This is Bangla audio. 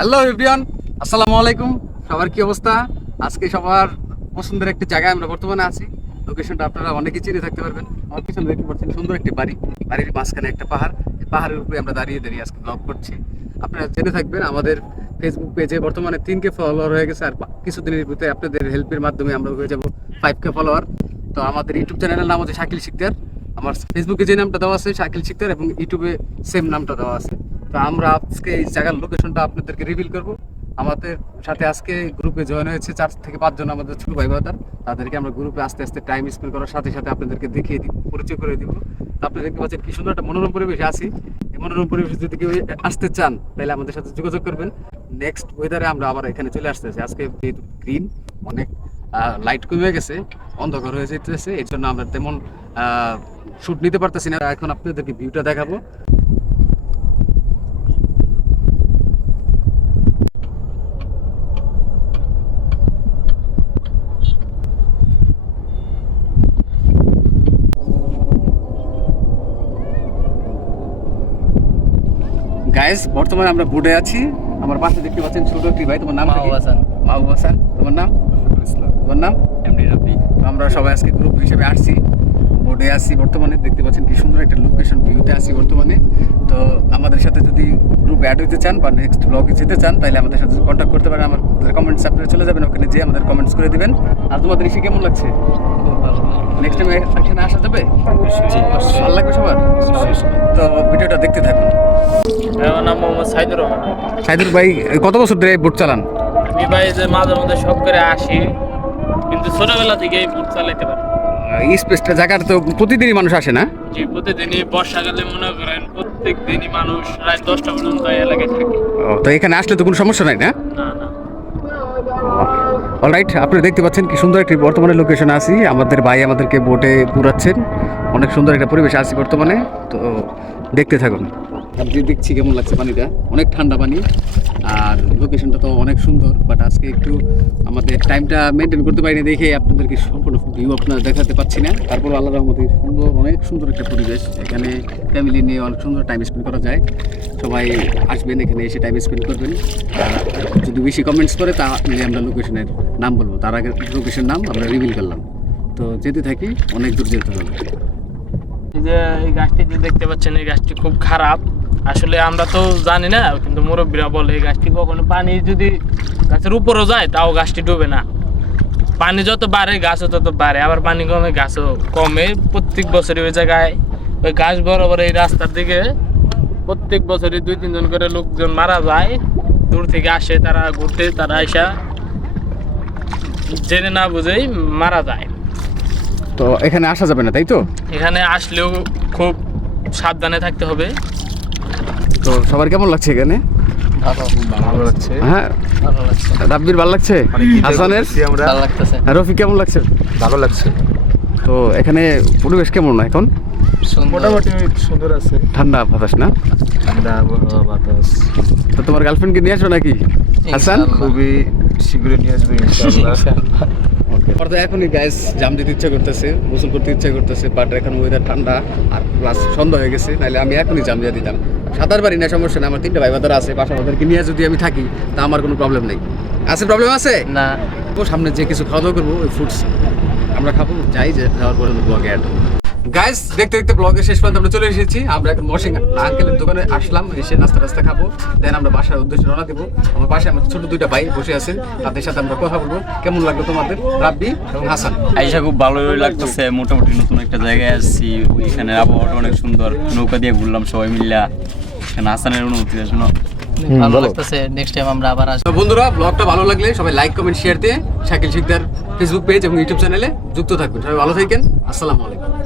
হ্যালো এভরিওয়ান আসসালামু আলাইকুম সবার কি অবস্থা? আজকে সবার পছন্দের একটি জায়গায় আমরা বর্তমানে আছি। লোকেশনটা আপনারা অনেকেই চিনে থাকতে পারবেন। আমার পিছনে দেখতে পাচ্ছেন সুন্দর একটি বাড়ি। বাড়ির মাঝখানে একটা পাহাড়। পাহাড়ের উপরে আমরা দাঁড়িয়ে দাঁড়িয়ে আজকে ব্লগ করছি। আপনারা জেনে থাকবেন, আমাদের ফেসবুক পেজে বর্তমানে তিন কে ফলোয়ার হয়ে গেছে। আর কিছুদিনের ভিতরে আপনাদের হেল্পের মাধ্যমে আমরা হয়ে যাব ফাইভ কে ফলোয়ার তো আমাদের ইউটিউব চ্যানেলের নাম হচ্ছে শাকিল শিকদার। আমার ফেসবুকে যে নামটা দেওয়া আছে, শাকিল শিকদার, এবং ইউটিউবে সেম নামটা দেওয়া আছে। তো আমরা আজকে এই জায়গার লোকেশনটা আপনাদেরকে রিভিল করব। আমাদের সাথে আজকে গ্রুপে জয়েন হয়েছে চার থেকে পাঁচজন আমাদের ছোট ভাই বাদার তাদেরকে আমরা গ্রুপে আস্তে আস্তে টাইম স্পেন্ড করার সাথে সাথে আপনাদেরকে দেখিয়ে দিব, পরিচয় করে দিব। আপনি দেখতে পাচ্ছেন কি সুন্দর একটা মনোরম পরিবেশে আছি। এই মনোরম পরিবেশে যদি কেউ আসতে চান, তাহলে আমাদের সাথে যোগাযোগ করবেন। নেক্সট ওয়েদারে আমরা আবার এখানে চলে আসতেছি। আজকে যেহেতু গ্রিন অনেক লাইট কমে গেছে, অন্ধকার হয়ে যেতেছে এই জন্য আমরা তেমন শ্যুট নিতে পারতেছি না। এখন আপনাদেরকে ভিউটা দেখাবো। গাইস বর্তমানে আমরা বোর্ডে আছি। আমার পাশে দেখতে পাচ্ছেন ছোট একটি ভাই। তোমার নাম? মাহবুব হাসান। মাহবুব হাসান। তোমার নাম? তোমার নাম? এমডি রাব্বি তো আমরা সবাই আজকে গ্রুপ হিসেবে আসছি। বোর্ডে আছি বর্তমানে। দেখতে পাচ্ছেন কি সুন্দর একটা লোকেশন ভিউতে আছি বর্তমানে। তো আমাদের সাথে যদি গ্রুপ অ্যাড হতে চান বা নেক্সট ব্লগে যেতে চান তাহলে আমাদের সাথে কন্ট্যাক্ট করতে পারেন। আমাদের কমেন্টস আপনারা চলে যাবেন। ওখানে যেয়ে আমাদের কমেন্টস করে দিবেন। আর তোমাদের এসে কেমন লাগছে? নেক্সট টাইম এখানে আসা যাবে? ভালো লাগবে সবার? তো ভিডিওটা দেখতে থাকুন। আমার নাম মোহাম্মদ সাইদুর রহমান। সাইদুর ভাই কত বছর ধরে বোট চালান? আমি ভাই যে মাঝে মধ্যে শখ করে আসি কিন্তু ছোটবেলা থেকেই বুট চালাইতে পারি। এই স্পেসটা জায়গার তো প্রতিদিনই মানুষ আসে না? যে প্রতিদিনই বর্ষাকালে মনে করেন প্রত্যেক দিনই মানুষ রাত দশটা পর্যন্ত এই এলাকায় থাকে। ও, তো এখানে আসলে তো কোনো সমস্যা নাই না? না না। অলরাইট আপনি দেখতে পাচ্ছেন কি সুন্দর একটি বর্তমানে লোকেশন আছি। আমাদের ভাই আমাদেরকে বোটে ঘুরাচ্ছেন। অনেক সুন্দর একটা পরিবেশ আছি বর্তমানে। তো দেখতে থাকুন। আপনি দেখছি কেমন লাগছে পানিটা, অনেক ঠান্ডা পানি, আর লোকেশনটা তো অনেক সুন্দর বাট আজকে একটু আমাদের টাইমটা মেনটেন করতে পারিনি দেখে আপনাদেরকে সম্পূর্ণ ভিউ আপনার দেখাতে পাচ্ছি না। তারপর আল্লাহ রহমতে সুন্দর, অনেক সুন্দর একটা পরিবেশ। এখানে ফ্যামিলি নিয়ে অনেক সুন্দর টাইম স্পেন্ড করা যায়। সবাই আসবেন এখানে এসে টাইম স্পেন্ড করবেন। যদি বেশি কমেন্টস করে তাহলে আমরা লোকেশনের নাম বলব। তার আগে লোকেশন নাম আমরা রিভিল করলাম। তো যেতে থাকি, অনেক দূর যেতে হবে। এই যে এই গাছটি যে দেখতে পাচ্ছেন, এই গাছটি খুব খারাপ। আসলে আমরা তো জানি না কিন্তু মুরব্বীরা বলে এই গাছটি কখনো পানি যদি গাছের উপরও যায় তাও গাছটি ডুবে না। পানি যত বাড়ে গাছও তত বাড়ে। আবার পানি কমে গাছও কমে। প্রত্যেক বছরই ওই জায়গায় ওই গাছ বরাবর এই রাস্তার দিকে প্রত্যেক বছরই দুই তিনজন করে লোকজন মারা যায়। দূর থেকে আসে তারা ঘুরতে তারা আইসা জেনে না বুঝেই মারা যায়। তো এখানে আসা যাবে না তাই তো? এখানে আসলেও খুব সাবধানে থাকতে হবে। তো সবার কেমন লাগছে এখানে? ভালো লাগছে। হ্যাঁ? ভালো লাগছে। রাব্বির ভালো হাসানের? রফি কেমন লাগছে? ভালো লাগছে। তো এখানে পরিবেশ কেমন এখন? মোটামুটি সুন্দর আছে। ঠান্ডা বাতাস না? ঠান্ডা বাতাস। তো তোমার গার্লফ্রেন্ডকে নিয়ে আসো নাকি? হাসান? খুবই শীঘ্রই নিয়ে আসবে ইনশাআল্লাহ আমার তো এখনই গ্যাস জাম দিতে ইচ্ছা করতেছে গোসল করতে ইচ্ছা করতেছে বাট এখন ওয়েদার ঠান্ডা আর প্লাস সন্ধ্যা হয়ে গেছে নাহলে আমি এখনই জাম দিয়ে দিতাম। সাঁতার পারি না সমস্যা না আমার তিনটা ভাই বাদার আছে বাসা বাদারকে নিয়ে যদি আমি থাকি তা আমার কোনো প্রবলেম নেই। আছে প্রবলেম আছে? না। ও সামনে যে কিছু খাওয়া দাওয়া করব ওই ফুডস আমরা খাব যাই যে খাওয়ার পরে ব্লগে অ্যাড গাইস দেখতে দেখতে ব্লগের শেষ পর্যন্ত আমরা চলে এসেছি। আমরা এখন মশিং আঙ্কেলের দোকানে আসলাম এসে নাস্তা রাস্তা খাব। দেন আমরা বাসার উদ্দেশ্যে রওনা দেবো। আমার পাশে আমার ছোট দুইটা ভাই বসে আছেন তাদের সাথে আমরা কথা বলব। কেমন লাগল তোমাদের? রাব্বি এবং হাসান। আইসা খুব ভালোই লাগতেছে। মোটামুটি নতুন একটা জায়গায় আসছি ওইখানে আবহাওয়াটা অনেক সুন্দর। নৌকা দিয়ে ঘুরলাম সবাই মিল্লা। এখানে আসানের অনুমতি শোনো। ভালো লাগতেছে। নেক্সট টাইম আমরা আবার আসব। তো বন্ধুরা ব্লগটা ভালো লাগলে সবাই লাইক কমেন্ট শেয়ার দিয়ে শাকিল শিকদার ফেসবুক পেজ এবং ইউটিউব চ্যানেলে যুক্ত থাকবেন সবাই ভালো থাকেন। আসসালামু আলাইকুম।